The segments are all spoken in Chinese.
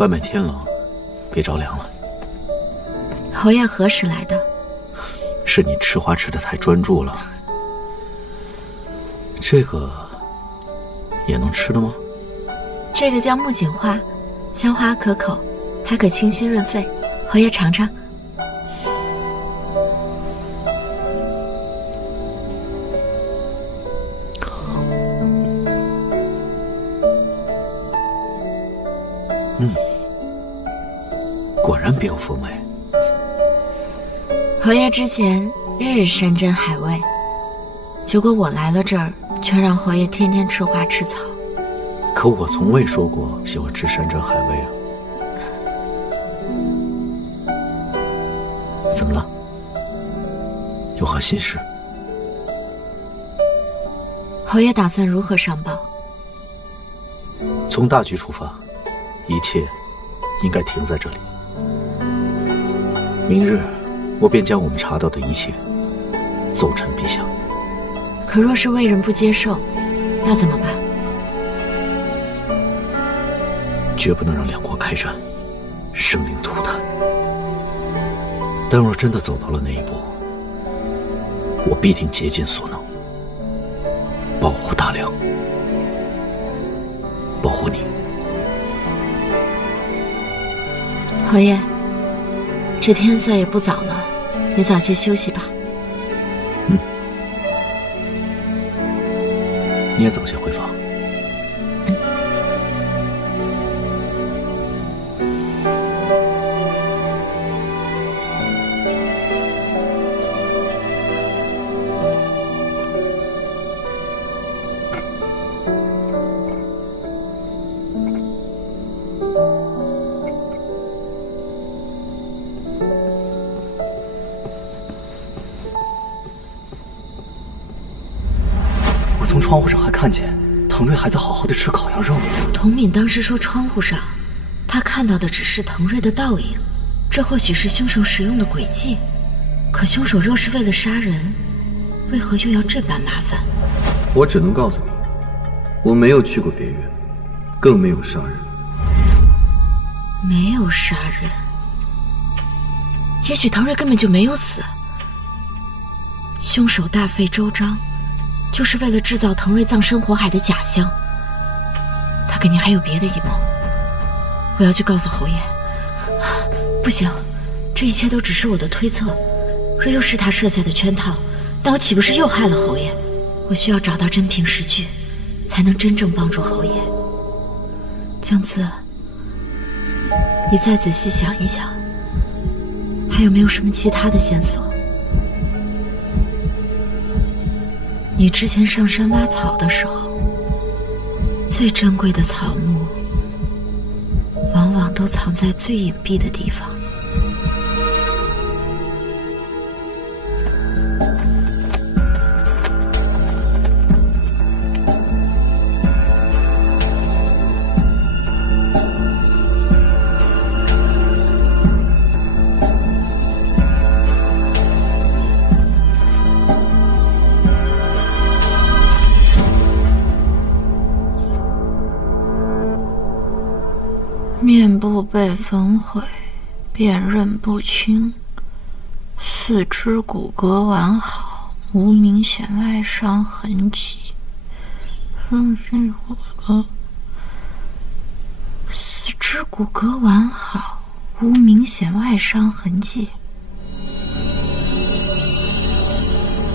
外面天冷，别着凉了。侯爷何时来的？是你吃花吃得太专注了。这个也能吃的吗？这个叫木槿花，香滑可口，还可清心润肺。侯爷尝尝。果然别有风味。侯爷之前日日山珍海味，结果我来了这儿，却让侯爷天天吃花吃草。可我从未说过喜欢吃山珍海味啊。怎么了？有何心事？侯爷打算如何上报？从大局出发，一切应该停在这里。明日我便将我们查到的一切奏陈陛下。可若是魏人不接受，那怎么办？绝不能让两国开战，生灵涂炭。但若真的走到了那一步，我必定竭尽所能，保护大梁，保护你。侯爷，这天色也不早了，你早些休息吧。你也早些回房。从窗户上还看见滕瑞还在好好的吃烤羊肉。童敏当时说窗户上，他看到的只是滕瑞的倒影，这或许是凶手使用的诡计。可凶手若是为了杀人，为何又要这般麻烦？我只能告诉你，我没有去过别院，更没有杀人。没有杀人，也许滕瑞根本就没有死。凶手大费周章，就是为了制造滕瑞葬身火海的假象。他肯定还有别的阴谋。我要去告诉侯爷。不行，这一切都只是我的推测。若又是他设下的圈套，那我岂不是又害了侯爷？我需要找到真凭实据，才能真正帮助侯爷。江子，你再仔细想一想，还有没有什么其他的线索？你之前上山挖草的时候，最珍贵的草木往往都藏在最隐蔽的地方。面部被焚毁，辨认不清；四肢骨骼完好，无明显外伤痕迹。四肢骨骼完好，无明显外伤痕迹。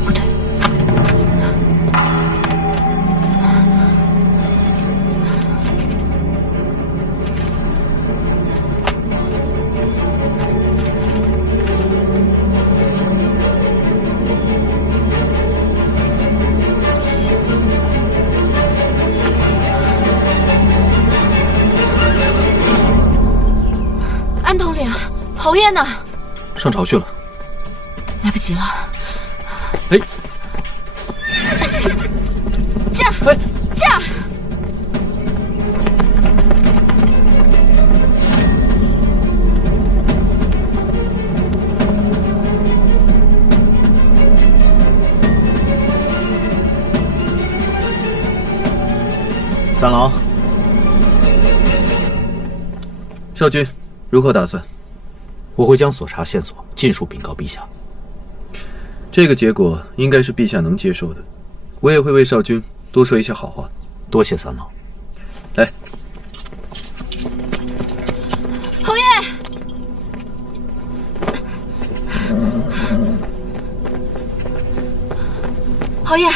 不对。侯爷呢？上朝去了。来不及了。哎，驾！哎，驾！三郎，少君，如何打算？我会将所查线索尽数禀告陛下。这个结果应该是陛下能接受的。我也会为少君多说一些好话。多谢三老。来，侯爷，侯爷，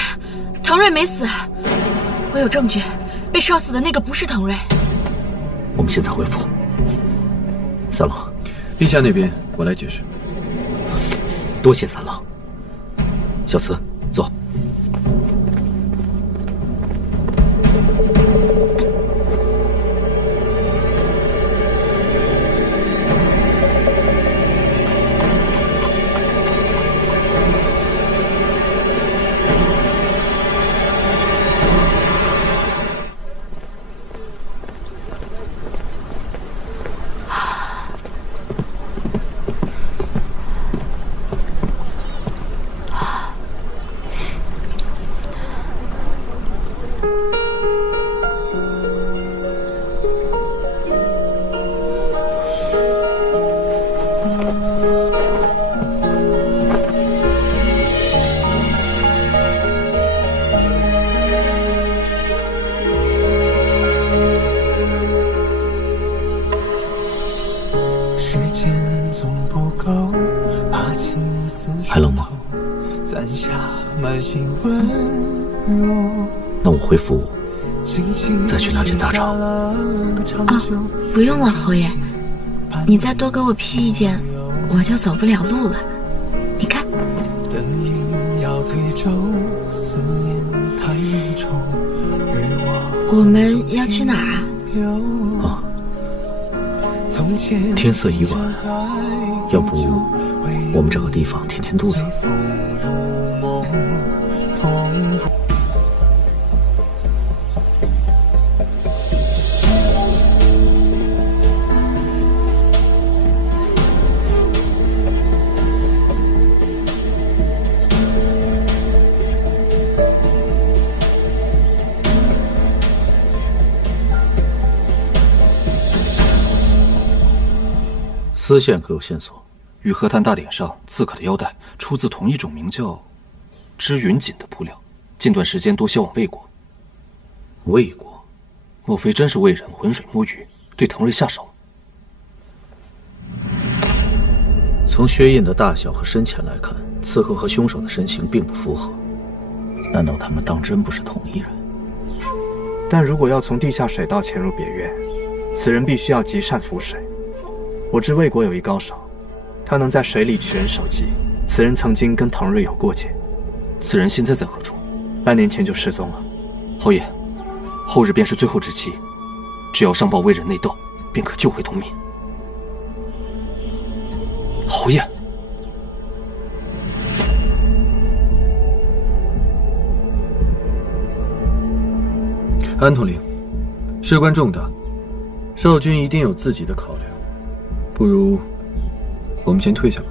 滕瑞没死，我有证据，被烧死的那个不是滕瑞。我们现在回府。三老，陛下那边我来解释。多谢三老。小慈，走。还冷吗？那我回府再去拿件大氅。啊，不用了，侯爷，你再多给我披一件，我就走不了路了。你看，我们要去哪儿啊？天色已晚，要不我们找个地方填填肚子。丝线可有线索？玉河滩大典上刺客的腰带出自同一种名叫织云锦的布料，近段时间多销往魏国。魏国？莫非真是魏人浑水摸鱼，对滕瑞下手？从靴印的大小和深浅来看，刺客和凶手的身形并不符合。难道他们当真不是同一人？但如果要从地下水道潜入别院，此人必须要极善浮水。我知魏国有一高手，他能在水里取人首级。此人曾经跟滕瑞有过节。此人现在在何处？半年前就失踪了。侯爷，后日便是最后之期，只要上报魏人内斗，便可救回同民。侯爷，安统领，事关重大，少君一定有自己的考量。不如我们先退下吧。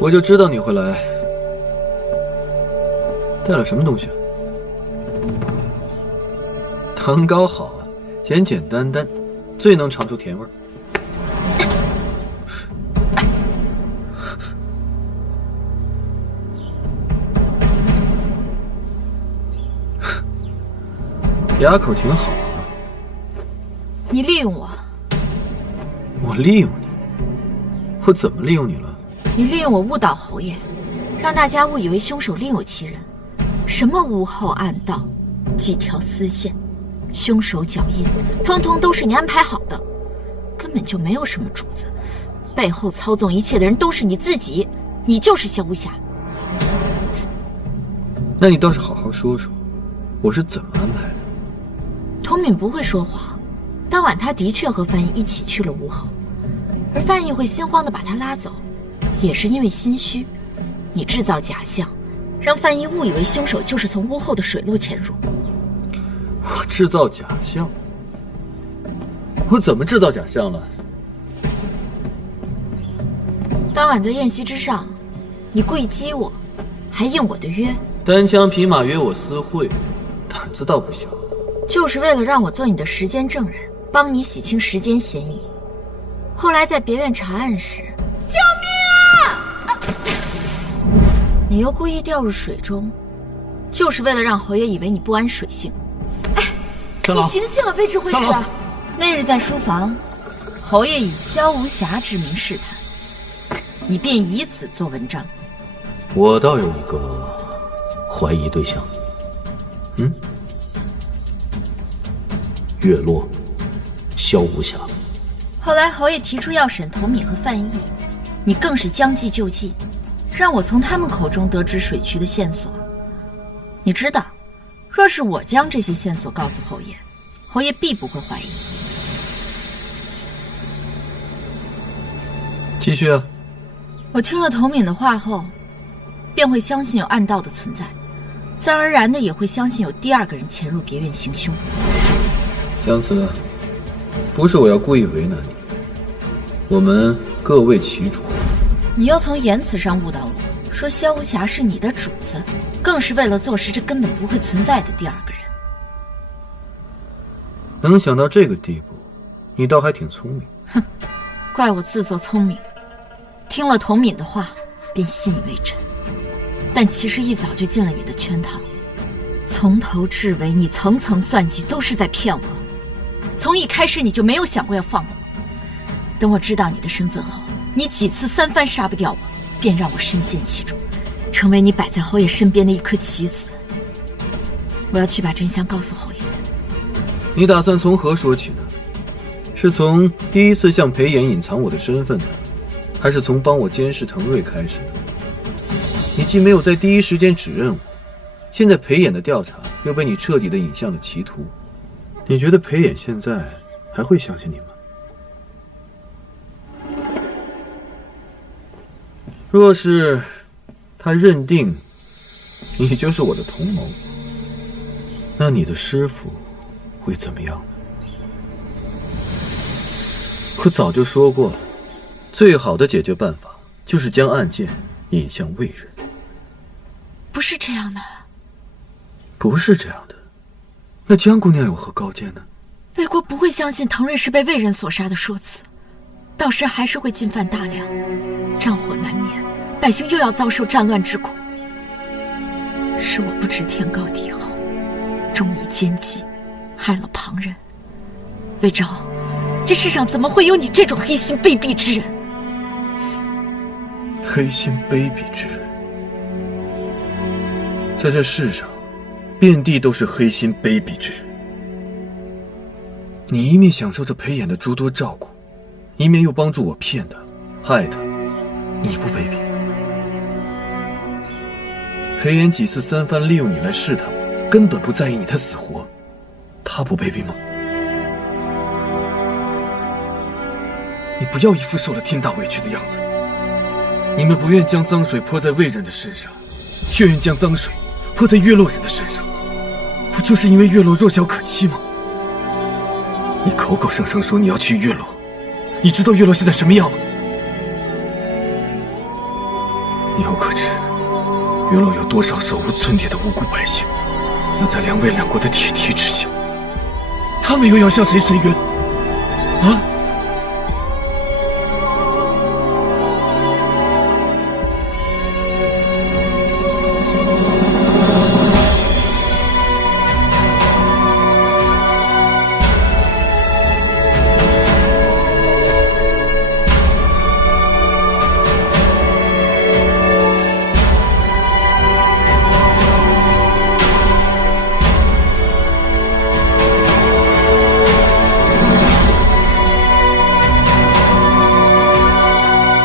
我就知道你会来。带了什么东西？糖糕好啊，简简单单，最能尝出甜味儿。牙口挺好啊。你利用我。我利用你？我怎么利用你了？你利用我误导侯爷，让大家误以为凶手另有其人。什么屋后暗道，几条丝线，凶手脚印，通通都是你安排好的，根本就没有什么主子。背后操纵一切的人都是你自己，你就是萧无暇。那你倒是好好说说，我是怎么安排的？童敏不会说谎，当晚他的确和范毅一起去了屋后，而范毅会心慌地把他拉走，也是因为心虚。你制造假象，让范毅误以为凶手就是从屋后的水路潜入。我制造假象？我怎么制造假象了？当晚在宴席之上，你故意激我，还应我的约，单枪匹马约我私会，胆子倒不小。就是为了让我做你的时间证人，帮你洗清时间嫌疑。后来在别院查案时，救命啊！你又故意掉入水中，就是为了让侯爷以为你不安水性。哎，你醒醒啊，魏知会使！那日在书房，侯爷以萧无暇之名试探，你便以此做文章。我倒有一个怀疑对象。月落，萧无暇。后来侯爷提出要审童敏和范毅，你更是将计就计，让我从他们口中得知水渠的线索。你知道，若是我将这些线索告诉侯爷，侯爷必不会怀疑。继续啊。我听了童敏的话后，便会相信有暗道的存在，自然而然的也会相信有第二个人潜入别院行凶。姜慈，不是我要故意为难你，我们各为其主。你又从言辞上误导我，说萧无暇是你的主子，更是为了坐实这根本不会存在的第二个人。能想到这个地步，你倒还挺聪明。哼，怪我自作聪明，听了童敏的话便信以为真，但其实一早就进了你的圈套，从头至尾你层层算计都是在骗我。从一开始你就没有想过要放过我，等我知道你的身份后，你几次三番杀不掉我，便让我深陷其中，成为你摆在侯爷身边的一颗棋子。我要去把真相告诉侯爷。你打算从何说起呢？是从第一次向裴衍隐藏我的身份呢，还是从帮我监视滕瑞开始呢？你既没有在第一时间指认我，现在裴衍的调查又被你彻底的引向了歧途。你觉得裴衍现在还会相信你吗？若是他认定你就是我的同谋，那你的师父会怎么样呢？我早就说过了，最好的解决办法就是将案件引向魏人。不是这样的。不是这样的。那江姑娘有何高见呢？魏国不会相信滕瑞是被魏人所杀的说辞，到时还是会进犯大梁，战火难免，百姓又要遭受战乱之苦。是我不知天高地厚，重你奸计，害了旁人。魏昭，这世上怎么会有你这种黑心卑鄙之人？黑心卑鄙之人，在这世上遍地都是黑心卑鄙之人。你一面享受着裴衍的诸多照顾，一面又帮助我骗他、害他，你不卑鄙？裴衍几次三番利用你来试探我，根本不在意你的死活，他不卑鄙吗？你不要一副受了天大委屈的样子。你们不愿将脏水泼在魏人的身上，却愿将脏水泼在月落人的身上，不就是因为月落弱小可欺吗？你口口声声说你要去月落，你知道月落现在什么样吗？你又可知月落有多少手无寸铁的无辜百姓，死在两魏两国的铁蹄之下？他们又要向谁伸冤？